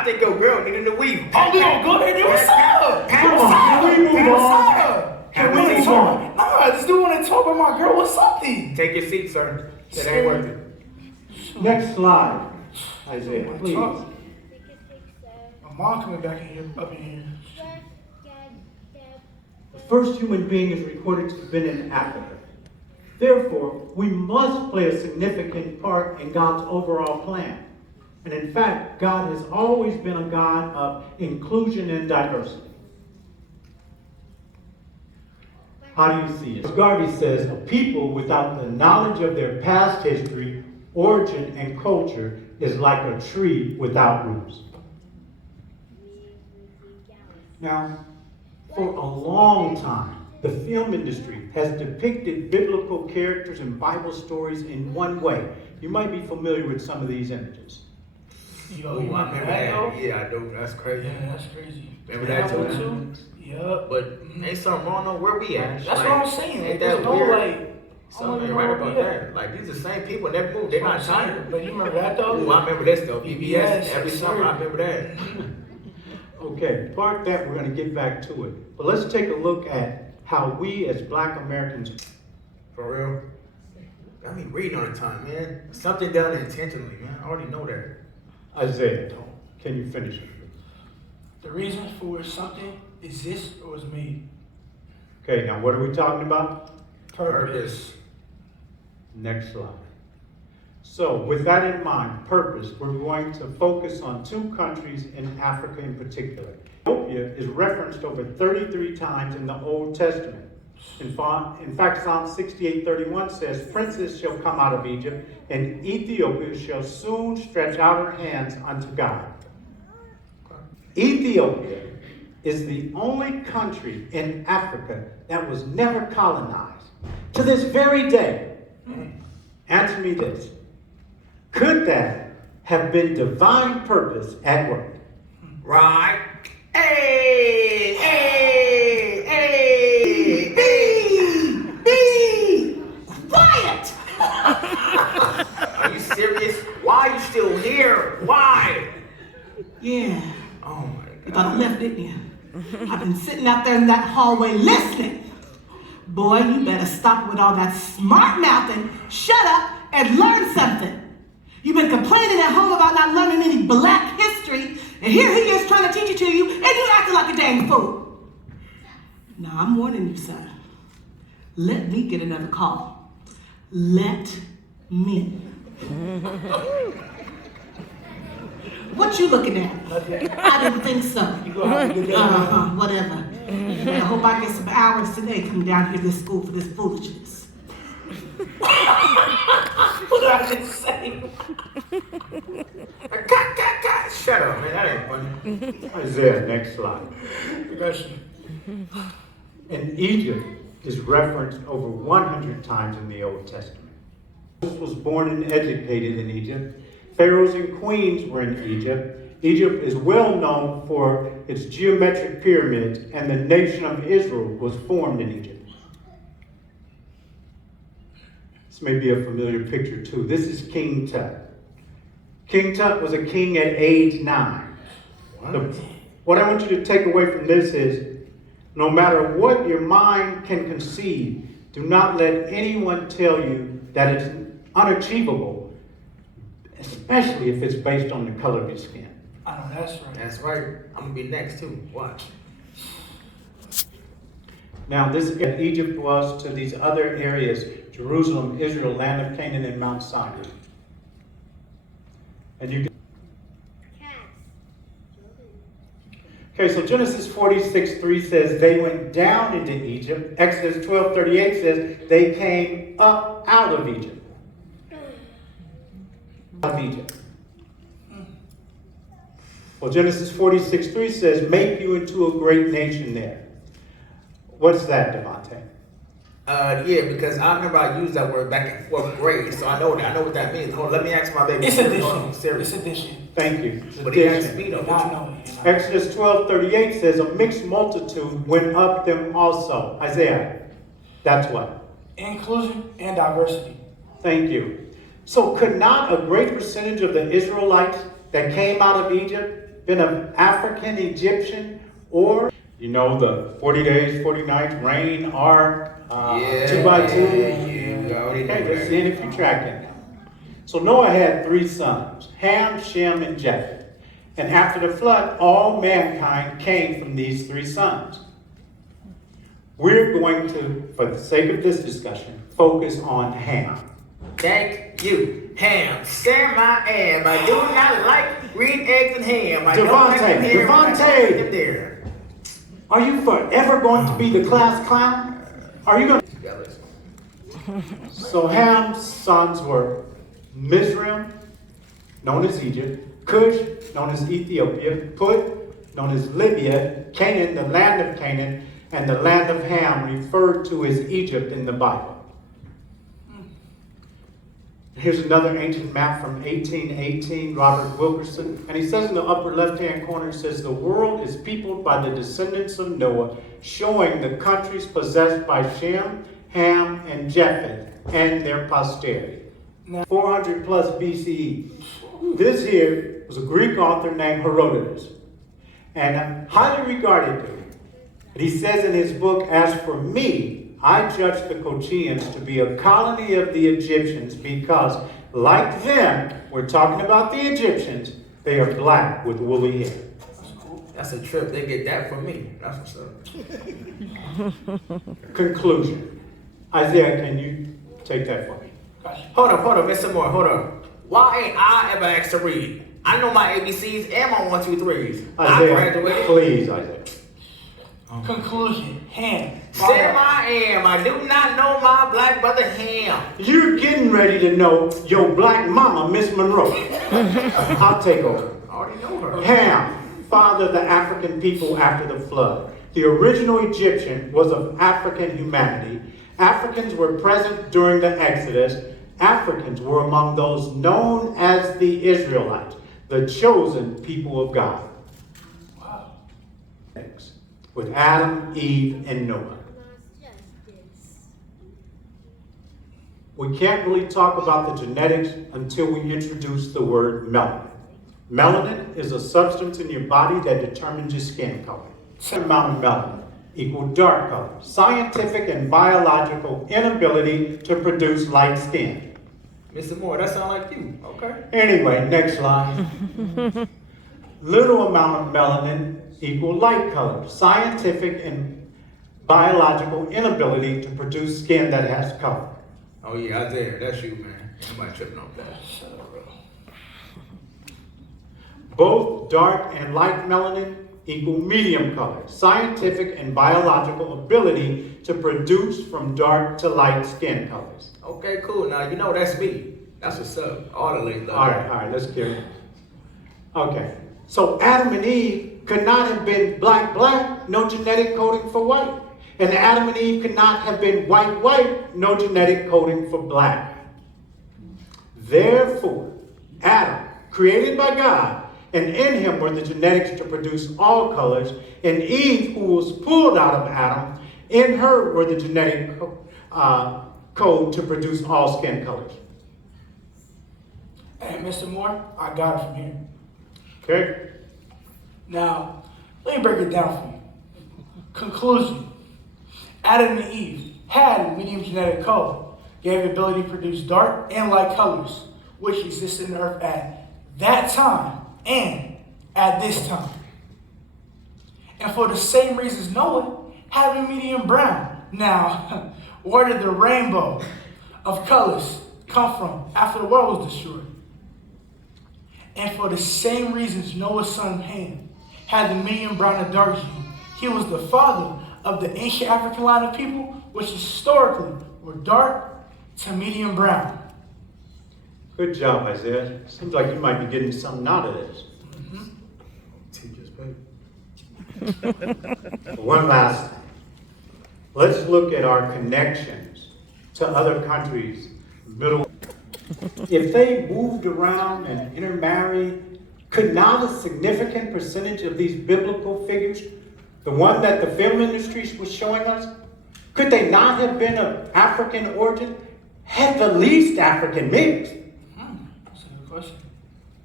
I think your girl needed a weave. Oh, we gonna go there then? What's up? Come What's on, up? can we move What's on? up? Can We we ain't move talking- on? Nah, this dude wanna talk about my girl. What's up then? Take your seat, sir. It ain't worth it. Next slide, Isaiah, please. My mom coming back in here, up in here. The first human being is recorded to have been in Africa. Therefore, we must play a significant part in God's overall plan. And in fact, God has always been a God of inclusion and diversity. How do you see it? Garvey says, a people without the knowledge of their past history, origin, and culture is like a tree without roots. Now, for a long time, the film industry has depicted biblical characters and Bible stories in one way. You might be familiar with some of these images. Yo, Ooh, you I remember remember that though? that. Yeah, I do. That's crazy. Yeah, that's crazy. Remember that Diablo too? Yup. But ain't something wrong on where we at. That's Like, what I'm saying. Ain't There's that no, weird? like, Something ain't right about that. Like, these are the same people never moved. They're not China. But you remember that though? Ooh, I remember this though. PBS. Yes, Every sir. summer, I remember that. Okay, park that, we're going to get back to it. But let's take a look at how we as Black Americans. For real. I mean, reading all the time, man. Something done intentionally, man. I already know that. Isaiah, can you finish it? The reason for something exists or is made. Okay, now what are we talking about? Purpose. Next slide. So, with that in mind, purpose, we're going to focus on two countries in Africa in particular. Ethiopia is referenced over 33 times in the Old Testament. In fact, Psalm 68:31 says, "Princes shall come out of Egypt, and Ethiopia shall soon stretch out her hands unto God." Ethiopia is the only country in Africa that was never colonized. To this very day, answer me this. Could that have been divine purpose at work? Right. Hey, hey, hey, hey. Be quiet! Are you serious? Why are you still here? Why? Yeah, Oh my you God. thought I left, didn't you? I've been sitting out there in that hallway listening. Boy, you better stop with all that smart mouthing, shut up, and learn something. You've been complaining at home about not learning any Black history, and here he is trying to teach it to you, and you acting like a dang fool. Now, I'm warning you, sir. Let me get another call. Let me. What you looking at? I didn't think so. You gonna have a good day. Whatever. I hope I get some hours today coming down here to this school for this foolishness. What did I just say? Shut up, man. That ain't funny. Isaiah, next slide. Progression. And Egypt is referenced over 100 times in the Old Testament. Moses was born and educated in Egypt. Pharaohs and queens were in Egypt. Egypt is well known for its geometric pyramids, and the nation of Israel was formed in Egypt. This may be a familiar picture too. This is King Tut. King Tut was a king at age 9. What I want you to take away from this is, no matter what your mind can conceive, do not let anyone tell you that it's unachievable, especially if it's based on the color of your skin. I know that's right. That's right. I'm gonna be next too. Watch. Now, this is what Egypt was to these other areas: Jerusalem, Israel, land of Canaan, and Mount Sinai. And you. Okay, so Genesis 46:3 says they went down into Egypt. Exodus 12:38 says they came up out of Egypt. Out of Egypt. Well, Genesis 46:3 says, "Make you into a great nation there." What's that, Devontae? Yeah, because I remember I used that word back in 4th grade, so I know that. I know what that means. Hold on, let me ask my baby. It's Hold on, addition. serious. It's addition. Thank you. But he asked me though. I know. Exodus 12:38 says, "A mixed multitude went up them also." Isaiah, that's what? Inclusion and diversity. Thank you. So could not a great percentage of the Israelites that came out of Egypt been an African Egyptian, or, you know, the 40 days, 40 nights, rain, ark, 2 by 2? Yeah, we already know Okay, just that. seeing if you're tracking. So Noah had 3 sons, Ham, Shem, and Japheth. And after the flood, all mankind came from these 3 sons. We're going to, for the sake of this discussion, focus on Ham. Thank you. Ham. Sam I am. I do not like green eggs and ham. I don't like them here, but I like them there. Are you forever going to be the class clown? Are you going to... So Ham's sons were Mizraim, known as Egypt, Cush, known as Ethiopia, Put, known as Libya, Canaan, the land of Canaan, and the land of Ham, referred to as Egypt in the Bible. Here's another ancient map from 1818, Robert Wilkerson, and he says in the upper left-hand corner, it says, the world is peopled by the descendants of Noah, showing the countries possessed by Shem, Ham, and Japheth, and their posterity. 400 plus BCE. This here was a Greek author named Herodotus, and highly regarded dude. And he says in his book, as for me, I judge the Colchians to be a colony of the Egyptians because, like them, we're talking about the Egyptians, they are black with woolly hair. That's a trip. They get that from me. That's what's up. Conclusion. Isaiah, can you take that for me? Hold up, Mr. Moore, hold up. Why ain't I ever asked to read? I know my ABCs and my 1, 2, 3s. I Isaiah, graduated. please, Isaiah. Conclusion, Ham. Sam I am. I do not know my black brother Ham. You're getting ready to know your black mama, Miss Monroe. I'll take over. I already know her. Ham fathered the African people after the flood. The original Egyptian was of African humanity. Africans were present during the Exodus. Africans were among those known as the Israelites, the chosen people of God. Wow. With Adam, Eve, and Noah. We can't really talk about the genetics until we introduce the word melanin. Melanin is a substance in your body that determines your skin color. Certain amount of melanin equal dark color. Scientific and biological inability to produce light skin. Mr. Moore, that sound like you. Okay. Anyway, next slide. Little amount of melanin equal light color. Scientific and biological inability to produce skin that has color. Oh yeah, Isaiah, that's you, man. Somebody tripping on that. Both dark and light melanin equal medium color. Scientific and biological ability to produce from dark to light skin colors. Okay, cool. Now you know that's me. That's what's up. All the ladies love All that. right, let's carry on. Okay, so Adam and Eve could not have been black, no genetic coding for white. And Adam and Eve could not have been white, no genetic coding for black. Therefore, Adam, created by God, and in him were the genetics to produce all colors, and Eve, who was pulled out of Adam, in her were the genetic code to produce all skin colors. Hey, Mr. Moore, I got it from here. Okay? Now, let me break it down for you. Conclusion. Adam and Eve had a medium genetic code. They have the ability to produce dark and light colors, which existed in the earth at that time and at this time. And for the same reasons Noah had a medium brown. Now, where did the rainbow of colors come from after the world was destroyed? And for the same reasons Noah's son Ham had the medium brown and dark gene, he was the father of the ancient African line of people, which historically were dark to medium brown. Good job, Isaiah. Seems like you might be getting something out of this. Teachers, baby. One last thing. Let's look at our connections to other countries. If they moved around and intermarried, could not a significant percentage of these biblical figures, the one that the film industry was showing us, could they not have been of African origin? At the least African mix. That's a good question.